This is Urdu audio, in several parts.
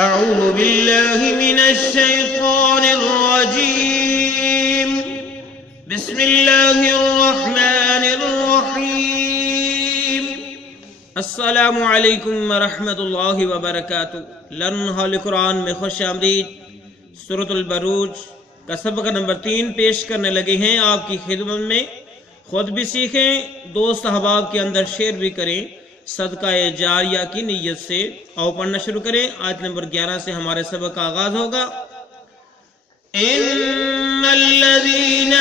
اعوذ باللہ من الشیطان الرجیم بسم اللہ الرحمن الرحیم السلام علیکم ورحمۃ اللہ وبرکاتہ۔ لرن ہال قرآن میں خوش آمدید۔ سورۃ البروج کا سبق نمبر 3 پیش کرنے لگے ہیں آپ کی خدمت میں۔ خود بھی سیکھیں، دوست احباب کے اندر شیئر بھی کریں صدقہ جاریہ کی نیت سے۔ آؤ پڑھنا شروع کریں۔ آیت نمبر 11 سے ہمارے سبق کا آغاز ہوگا۔ ان الذین،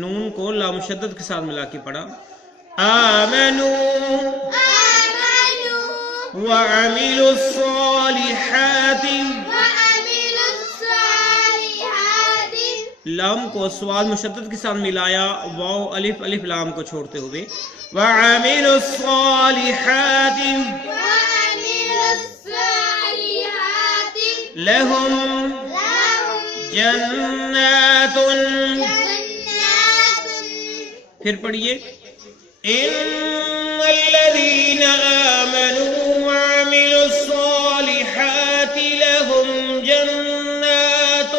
نون کو لام شدت کے ساتھ ملا کے پڑھا۔ آمنوا وعملوا الصالحات، لام کو سواد مشدد کے ساتھ ملایا، واو الف الف لام کو چھوڑتے ہوئے۔ وعملوا الصالحات لهم جنات، پھر پڑھیے۔ ان الذین آمنوا وعملوا الصالحات لهم جنات،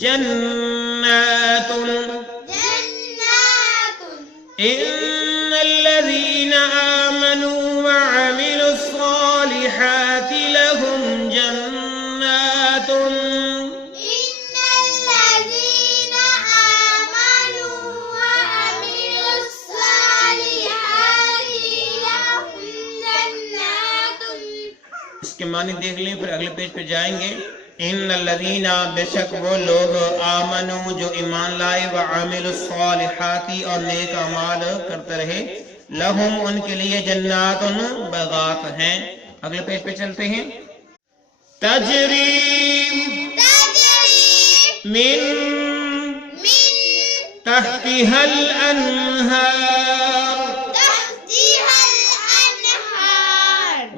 جنات ان الذين آمنوا وعملوا الصالحات لهم جنات، اس کے معنی دیکھ لیں پھر اگلے پیج پہ جائیں گے۔ ان الذین، بے شک وہ لوگ، آمنو جو ایمان لائے، وعاملوا الصالحات اور نیک اعمال کرتے رہے، لہم ان کے لیے جنات باغات ہیں۔ اگلے پیج پہ چلتے ہیں۔ تجری من تحتها الانہار،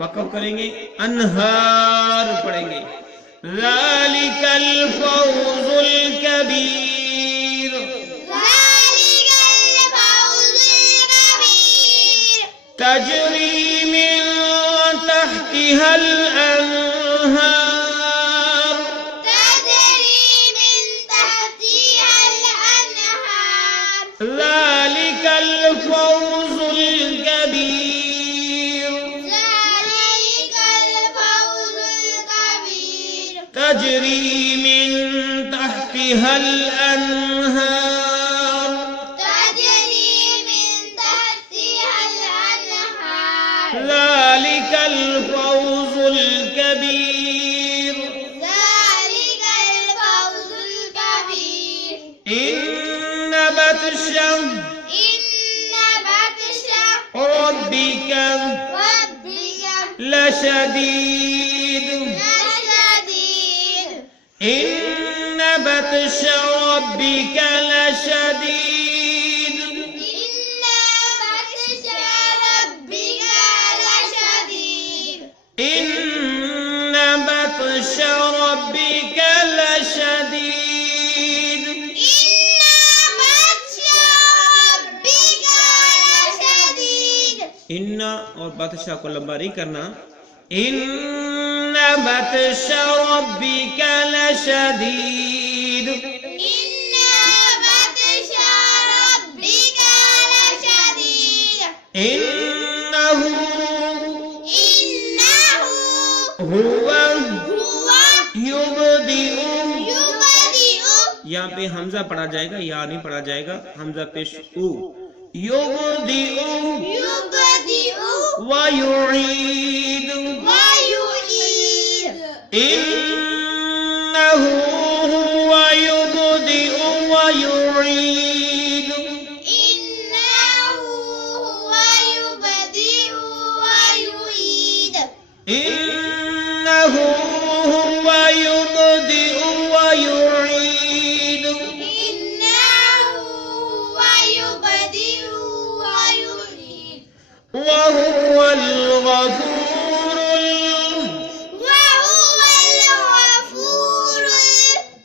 وقف کریں گے، انہار پڑھیں گے۔ ذالک الفوز الکبیر، تجری من تحتها الانہار، ذالک الفوز الکبیر، تجری من تحتها الانہار، ذالک الفوز الکبیر، ان بطش ربک لشدید، ان بطش ربک لشدید، ان بطش ربک لشدید، ان اور بطشہ کو لمبا نہیں کرنا۔ ان بطش ربک لشدید، انہ هو یبدئ، یہاں پہ حمزہ پڑھا جائے گا، یا نہیں پڑھا جائے گا، حمزہ پیش او، یبدئ ویعید، انہ هو یبدئ ویعید، انہ هو یبدئ ویعید، وهو الغفور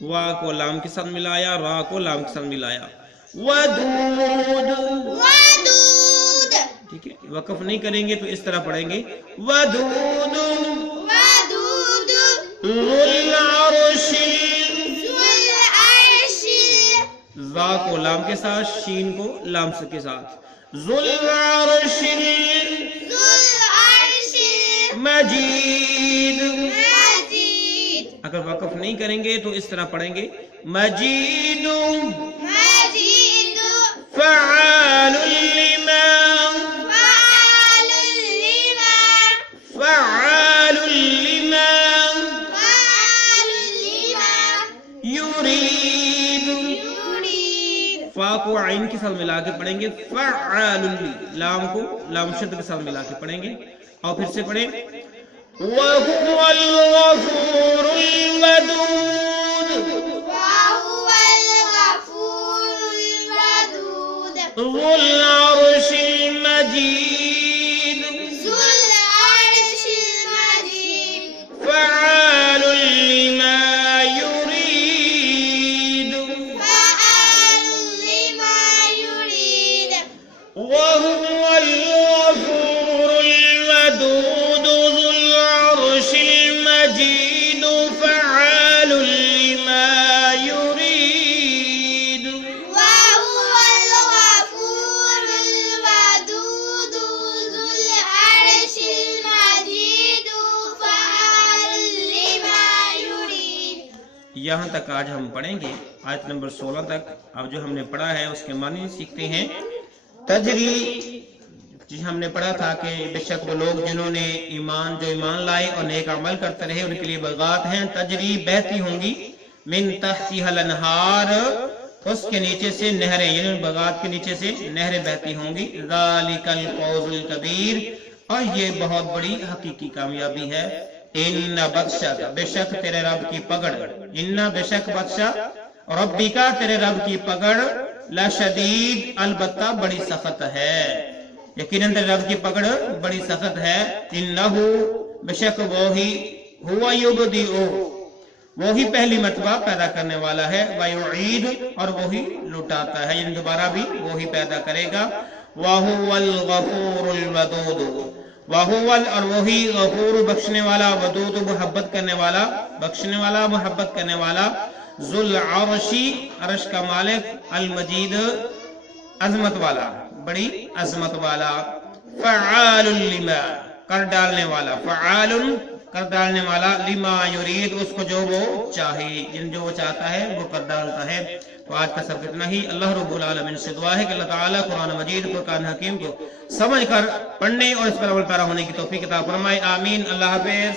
وا کو لام کے ساتھ ملایا، را کو لام کے ساتھ ملایا، ودود، ودود، ٹھیک ہے، وقف نہیں کریں گے تو اس طرح پڑھیں گے ودود، ودود، ذو العرش، ذو العرش، ذا کو لام کے ساتھ، شین کو لام کے ساتھ، ذو العرش ذو العرش، مجید، مجید، اگر وقف نہیں کریں گے تو اس طرح پڑھیں گے مجید، مجید، فعال لما، فعال لما، فعال لما فعال لما یرید، يريد، فا کو عین کے ساتھ ملا کے پڑھیں گے فعال، لام کو لام شد کے ساتھ ملا کے پڑھیں گے، اور پھر سے پڑھیں وَهُوَ الْغَفُورُ الْوَدُودُ، وهو الغفور الودود، ذو العرش المجيد، ذو العرش المجيد، فعال لما يريد، فعال لما يريد، وهو الغفور الودود، ذو العرش المجيد، فعال لما يريد. وهو الغفور الودود، ذو العرش المجيد، فعال لما يريد. یہاں تک آج ہم پڑھیں گے، آیت نمبر 16 تک. اب جو ہم نے پڑھا ہے اس کے معنی سیکھتے ہیں. تجری، جس ہم نے پڑھا تھا کہ بے شک وہ لوگ جنہوں نے جو ایمان لائے اور نیک عمل کرتے رہے ان کے لیے بغات ہیں. تجری، بہتی ہوں گی، من تحتها الانہار، اس کے نیچے سے نہریں، یعنی بغات کے نیچے سے نہریں بہتی ہوں گی. ذالک الفوز الکبیر، اور یہ بہت بڑی حقیقی کامیابی ہے. ان بطشہ، بے شک تیرے رب کی پکڑ، ان بے شک بطشہ ربی کا، تیرے رب کی پکڑ، لشدید، البتہ بڑی سخت ہے. یقیناً تیرے رب کی پکڑ بڑی سخت ہے. انہو، بے شک وہی، ہوا یبدئ، وہی پہلی مرتبہ پیدا کرنے والا ہے، ویعید، اور وہی لٹاتا ہے، یعنی دوبارہ بھی وہی پیدا کرے گا. وَهُوَ الْغَفُورُ الْوَدُودُ، وَهُوَ، اور وہی غفور، بخشنے والا، ودود، محبت کرنے والا، بخشنے والا، محبت کرنے والا. ذو العرش، عرش کا مالک، المجید، عظمت والا، بڑی عظمت والا. فعال لما، کر ڈالنے والا، فعال، کر ڈالنے والا، لما یرید، اس کو جو وہ چاہے، جو وہ چاہتا ہے وہ کر ڈالتا ہے. تو آج کا سبق اتنا ہی. اللہ رب العالمین سے دعا ہے کہ اللہ تعالیٰ قرآن مجید، فرقان حکیم کو سمجھ کر پڑھنے اور اس پر عمل پیرا ہونے کی توفیق عطا فرمائے. آمین. اللہ حافظ.